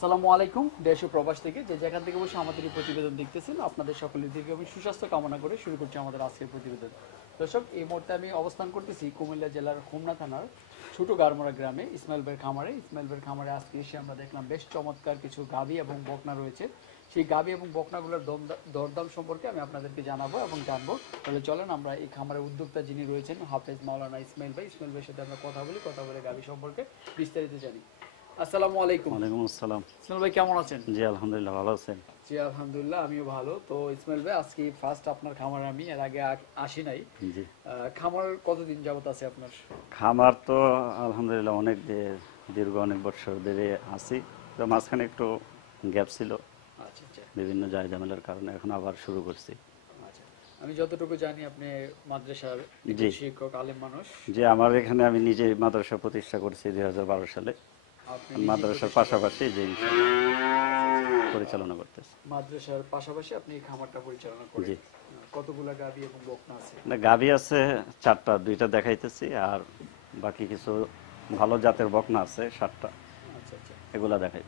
আসসালামু আলাইকুম। দেশ ও প্রবাস থেকে যে যেখান থেকে বসে আমাদের এই প্রতিবেদন দেখতেছেন, আপনাদের সকলের দীর্ঘ এবং সুস্বাস্থ্য কামনা করে শুরু করছি আমাদের আজকের প্রতিবেদন। দর্শক, এই মুহূর্তে আমি অবস্থান করতেছি কুমিল্লা জেলার হোমনা থানার ছোট গারমোড়া গ্রামে ইসমাইল ভাইয়ের খামারে। ইসমাইল ভাইয়ের খামারে আজকে এসে আমরা দেখলাম বেশ চমৎকার কিছু গাভী এবং বকনা রয়েছে। সেই গাভী এবং বকনাগুলোর দরদাম সম্পর্কে আমি আপনাদেরকে জানাবো এবং জানবো। তাহলে চলেন আমরা এই খামারের উদ্যোক্তা যিনি রয়েছেন হাফেজ মাওলানা ইসমাইল ভাই, ইসমাইল ভাইয়ের সাথে আমরা কথা বলে গাভী সম্পর্কে বিস্তারিত জানি। আসসালামু আলাইকুম। ওয়ালাইকুম আসসালাম। ইসমাইল ভাই কেমন আছেন? জি আলহামদুলিল্লাহ, ভালো আছেন? জি আলহামদুলিল্লাহ, আমিও ভালো। তো ইসমাইল ভাই, আজকে ফার্স্ট আপনার খামার, আমি এর আগে আসি নাই। জি, খামার কতদিন যাবত আছে আপনার? খামার তো আলহামদুলিল্লাহ অনেক দীর্ঘ অনেক বছর ধরে আছি। তো মাঝখানে একটু গ্যাপ ছিল আচ্ছা আচ্ছা বিভিন্ন ঝামেলার কারণে, এখন আবার শুরু করছি। আচ্ছা। আমি যতটুকু জানি আপনি মাদ্রাসার জি। শিক্ষক, আলেম মানুষ। যে আমার এখানে আমি নিজে মাদ্রাসা প্রতিষ্ঠা করছি 2012 সালে। আপনি নিজেই মাদ্রাসার প্রতিষ্ঠা পাশাপাশি যে পরিচালনা করতেছি। মাদ্রাসার পাশাপাশি আপনি এই খামারটা পরিচালনা করেন। জি। কতগুলা গাভী এবং বকনা আছে? না, গাভী আছে 4টা, 2টা দেখাইতেছি, আর বাকি কিছু ভালো জাতের বকনা আছে 7টা, আচ্ছা আচ্ছা এগুলা দেখাই।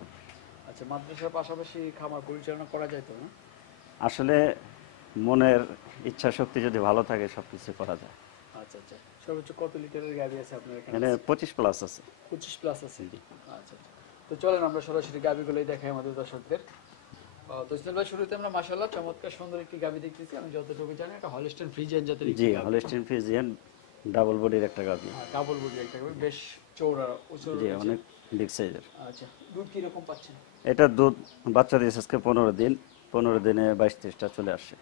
আচ্ছা। মাদ্রাসার পাশাপাশি খামার পরিচালনা করা যায় তো না? আসলে মনের ইচ্ছা শক্তি যদি ভালো থাকে সবকিছু করা যায়। আচ্ছা আচ্ছা। সর্বোচ্চ কত লিটারের গাভী আছে আপনার এখানে? এখানে 25+ আছে। 25 প্লাস আছে। আচ্ছা আচ্ছা। তো চলেন আমরা সরাসরি গাভীগুলোই দেখাই আমাদের দর্শকদের। তো ইসমাইল ভাই, শুরুতে আমরা মাশাআল্লাহ চমৎকার সুন্দর একটি গাভী দেখতেছি। আমি যতটুকু জানি এটা হলস্টাইন ফ্রিজিয়ান জাতের একটি জি, গাভী। হলস্টাইন ফ্রিজিয়ান ডাবল বডির একটা গাভী। ডাবল বডি একটা গাভী, বেশ চওড়া উঁচু জি, রয়েছে। অনেক বিগ সাইজের। আচ্ছা, দুধ কি রকম পাচ্ছেন? এটা দুধ বাচ্চা দিয়েছে আজকে 15 দিন। 15 দিনে 22-23টা চলে আসে।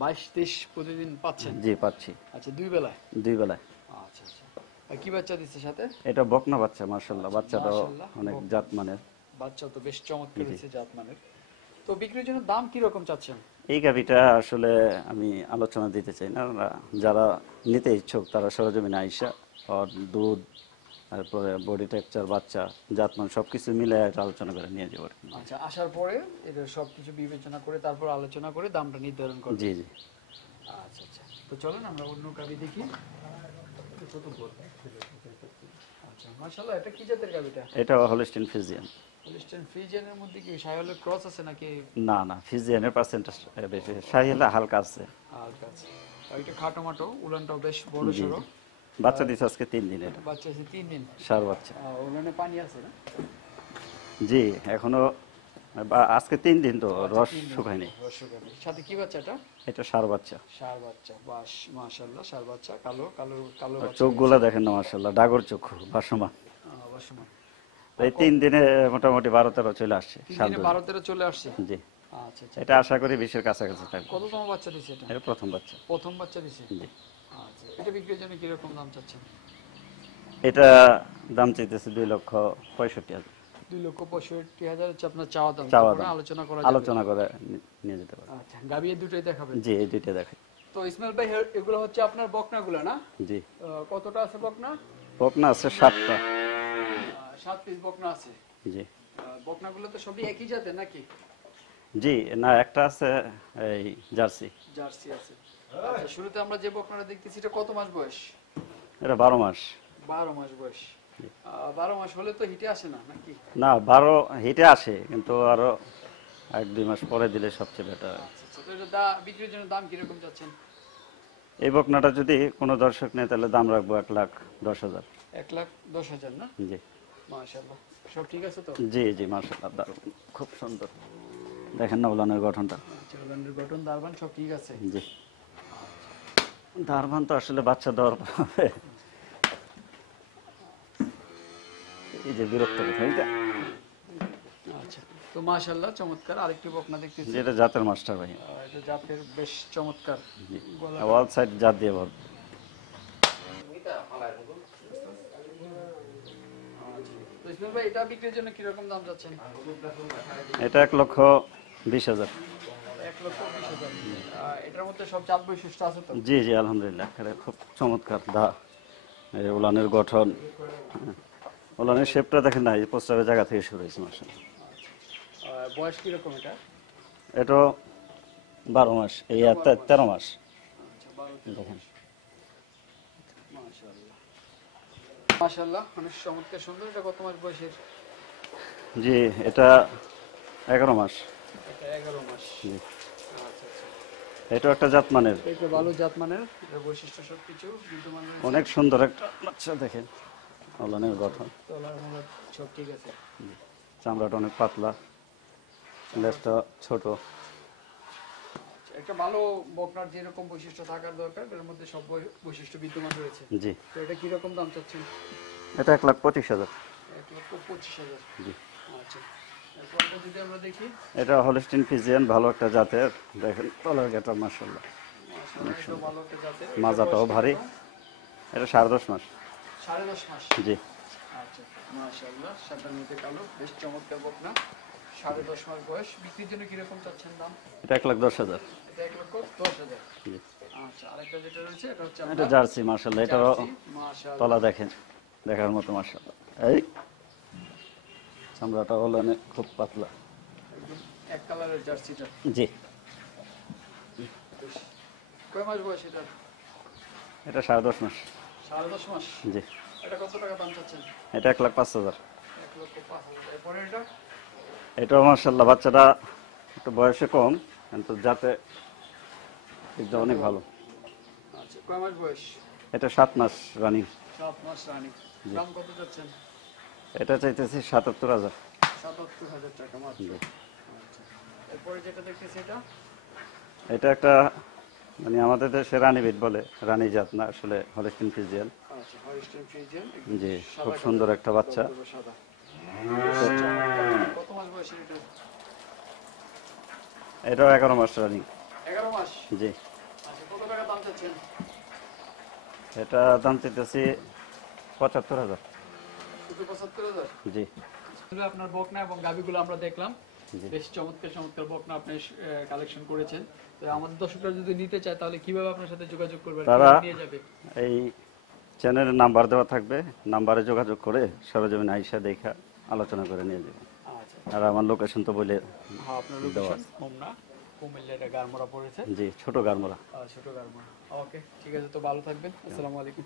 22-23 প্রতিদিন পাচ্ছেন? জি, পাচ্ছি আচ্ছা, দুই বেলায়? 2 বেলায়। আচ্ছা আচ্ছা। আর কি বাচ্চা দিচ্ছে সাথে? এটা বকনা বাচ্চা, মাশাআল্লাহ। বাচ্চাটাও মাশাআল্লাহ, অনেক জাত মানের। বাচ্চা তো বেশ চমৎকার হয়েছে জাতমানের। তো বিক্রির জন্য দাম কি রকম চাচ্ছেন? এই গাভীটা আসলে আমি আলোচনা দিতে চাই না। যারা নিতে ইচ্ছুক তারা সরজমিনে আইসা ওর দুধ, তারপরে বডি টেক্সচার, বাচ্চা, জাতমান সবকিছু মিলে একটা আলোচনা করে নিয়ে যাবো। আচ্ছা, আসার পরে এটা সবকিছু বিবেচনা করে তারপর আলোচনা করে দামটা নির্ধারণ করবেন। জি জি। আচ্ছা আচ্ছা। তো চলেন আমরা অন্য গাভী দেখি। আচ্ছা, মাশাআল্লাহ, এটা কি জাতের গাভীটা? এটা হলস্টাইন ফ্রিজিয়ান। হলস্টাইন ফ্রিজিয়ানের মধ্যে কি শাহিওয়ালের ক্রস আছে নাকি? না না, ফ্রিজিয়ানের পার্সেন্টেজ বেশি, শাহিওয়াল হালকা আছে। হালকা আছে। আর এটা খাটোমাটো, উলানটাও বেশ বড় সড়ো। বাচ্চা দিচ্ছে আজকে 3 দিন। এটা বাচ্চা আছে 3 দিন। সার বাচ্চা। উলানে পানি আছে না? জি, এখনো আজকে 3 দিন তো রস শুকায়নি। রস শুকায়নি। সাথে কি বাচ্চাটা? এটা সার বাচ্চা। ষাঁড় বাচ্চা। বাস, মাশাআল্লাহ, ষাঁড় বাচ্চা, কালো কালো কালো আর বাচ্চা। চোখগুলা দেখেন না, মাশাআল্লাহ, ডাগর চক্ষু ভাসমান। বাসমা। এই 3 দিনে মোটামুটি 12-13 চলে আসছে। 3 দিনে 12-13 চলে আসছে। জি। আচ্ছা আচ্ছা। এটা আশা করি 20-এর কাছাকাছি থাকবে। কততম বাচ্চা দিছে এটা? এটা প্রথম বাচ্চা। প্রথম বাচ্চা দিছে। জি। আচ্ছা, এটা বিক্রির জন্য কি রকম দাম চাচ্ছেন? এটা দাম চাইতেছে 2,65,000। 2,65,000 হচ্ছে আপনার চাওয়া দাম। চাওয়া তারপরে দাম। আলোচনা করা যাবে। আলোচনা করে নিয়ে যেতে পারে। আচ্ছা, গাভী এই দুটোই দেখাবেন? জি, এই দুইটা দেখে। তো ইসমাইল ভাই, এগুলো হচ্ছে আপনার বকনাগুলো না? জি। কতটা আছে বকনা? বকনা আছে 7টা। 7 পিস বকনা আছে। জি বকনাগুলো তো সবই একই জাতের নাকি? জি, না একটা আছে এই জার্সি। জার্সি আছে। আচ্ছা, শুরুতে আমরা যে বকনাটা দেখতেছি এটা কত মাস বয়স? এটা 12 মাস। 12 মাস বয়স। 12 মাস হলে তো হিটে আসে না নাকি? না, 12 হিটে আসে, কিন্তু আরো 1-2 মাস পরে দিলে সবচেয়ে বেটার। আচ্ছা আচ্ছা। তো এটা বিক্রির জন্য দাম কিরকম চাচ্ছেন? এই বকনাটা যদি কোনো দর্শক নেয় তাহলে দাম রাখবো 1,10,000। 1,10,000 না? জি। মাশাআল্লাহ, সব ঠিক আছে তো? জি জি, মাশাআল্লাহ, দারুণ, খুব সুন্দর। দেখেন না উলানের গঠনটা। আচ্ছা, উলানের গঠন, দারবান সব ঠিক আছে? জি। দারবান তো আসলে বাচ্চা দেওয়ার পরে এই যে বিরক্ত কথা এইটা। আচ্ছা। তো মাশাআল্লাহ, চমৎকার। আরেকটি বকনা দেখতেছি। যেটা জাতের মাস্টার ভাই। এটা জাতের বেশ চমৎকার। গলা- ওয়াল সাইড জাত দিয়ে ভর। আচ্ছা। তো ইসমাইল ভাই, এটা বিক্রির জন্য কি রকম দাম চাচ্ছেন? এটা 1,20,000। 1,20,000। এটার মধ্যে সব জাত বৈশিষ্ট্য আছে তো? জি জি, আলহামদুলিল্লাহ, এটা খুব চমৎকার। এই উলানের গঠন, হ্যাঁ, উলানের শেপটা দেখেন না, এই প্রস্রাবের জায়গা থেকে শুরু হয়েছে মাশাআল্লাহ। বয়স কি রকম এটা? এটা 12 মাস, এই 13 মাস। আচ্ছা, 12 দেখেন। মাশাআল্লাহ। মাশাআল্লাহ, অনেক চমৎকার সুন্দর। এটা কত মাস বয়সের? জি, এটা 11 মাস। এটা 11 মাস। জি, আচ্ছা আচ্ছা। এটা একটা জাতমানের, এটা ভালো জাতমানের, এর বৈশিষ্ট্য সবকিছু বিদ্যমান রয়েছে। অনেক সুন্দর একটা বাচ্চা দেখেন, ওলানের গঠন, তলার মোলার সব ঠিক আছে। চামড়াটা অনেক পাতলা, লেজটা ছোট। একটা ভালো বকনার যেরকম বৈশিষ্ট্য থাকার দরকার এর মধ্যে সব বৈশিষ্ট্য বিদ্যমান রয়েছে। জি, তো এটা কিরকম দাম চাচ্ছেন? এটা 1,25,000। 1,25,000। জি, আচ্ছা, এরপরটা যদি আমরা দেখি, এটা হলস্টিন ফিজিয়ান, ভালো একটা জাতের, দেখেন তলার গেটা মাশাআল্লাহ, মাশাআল্লাহ, এটাও ভালো একটা জাতের। এটার মাজাটাও বয়স ভারী। কিরকম? এটা 10.5 মাস। 10.5 মাস। জি, আচ্ছা, মাশাআল্লাহ, সাদা নিতে কালো, বেশ চমৎকার বকনা। 10.5 মাস বয়স। বিক্রির জন্য কিরকম চাচ্ছেন দাম? এটা 1,10,000। এটা 1,10,000। জি, আচ্ছা, আরেকটা যেটা রয়েছে এটা হচ্ছে এটা আপনার জার্সি মাশাআল্লাহ, এটারও জার্সি। মাশাআল্লাহ, তলা দেখেন, দেখার মতো মাশাআল্লাহ। এই চামড়াটা ওলানে খুব পাতলা। একদম এক কালারের জার্সিটা। জি, কয় মাস বয়স এটা? এটা 10.5 মাস। 10.5 মাস। জি, এটা কত টাকা দাম চাচ্ছেন? এটা 1,05,000। 1,05,000। এরপরে এটা? এটাও মাশাআল্লাহ, বাচ্চাটা একটু বয়সে কম, কিন্তু যাতে এটা অনেক ভালো। আচ্ছা, কয় মাস বয়স? এটা 7 মাস রানিং। 7 মাস রানিং। দাম কত চাচ্ছেন? এটা চাইতেছি 77,000। 77,000 টাকা মাত্র। আচ্ছা, এরপরে যেটা দেখতেছি এটা? এটা একটা মানে আমাদের দেশে রানী বিট বলে, রানী জাত না আসলে, হলস্টিন ফিজিয়ান। আচ্ছা, হলিস্টিয়ান ফ্রিজিয়ান। জি, খুব সুন্দর একটা বাচ্চা। সাদা। বেশ চমৎকার। কত মাস বয়স এটা? এটাও 11 মাস রানিং। 11 মাস। জি, আচ্ছা, কত টাকা দাম চাচ্ছেন? এটা দাম চাইতেছি 75,000। শুধু 75,000? জি, আসলে আপনার বকনা এবং গাবিগুলো আমরা দেখলাম, জি। বেশ চমৎকার চমৎকার বকনা আপনি কালেকশন করেছেন। তো আমাদের দর্শকরা যদি নিতে চায় তাহলে কিভাবে আপনার সাথে যোগাযোগ করবে, আর তারা কিভাবে নিয়ে যাবে? এই চ্যানেলের নাম্বার দেওয়া থাকবে, নাম্বারে যোগাযোগ করে সরজমিন আইসা দেখা আলোচনা করে নিয়ে যাবে। আচ্ছা, আর আমার লোকেশন তো বলে, হ্যাঁ, আপনার লোকেশন হোমনা, কুমিল্লা, এটা গারমোড়া পড়েছে, জি, ছোট গারমোরা। ছোট গারমোড়া। ওকে, ঠিক আছে, তো ভালো থাকবেন। আসসালামু আলাইকুম।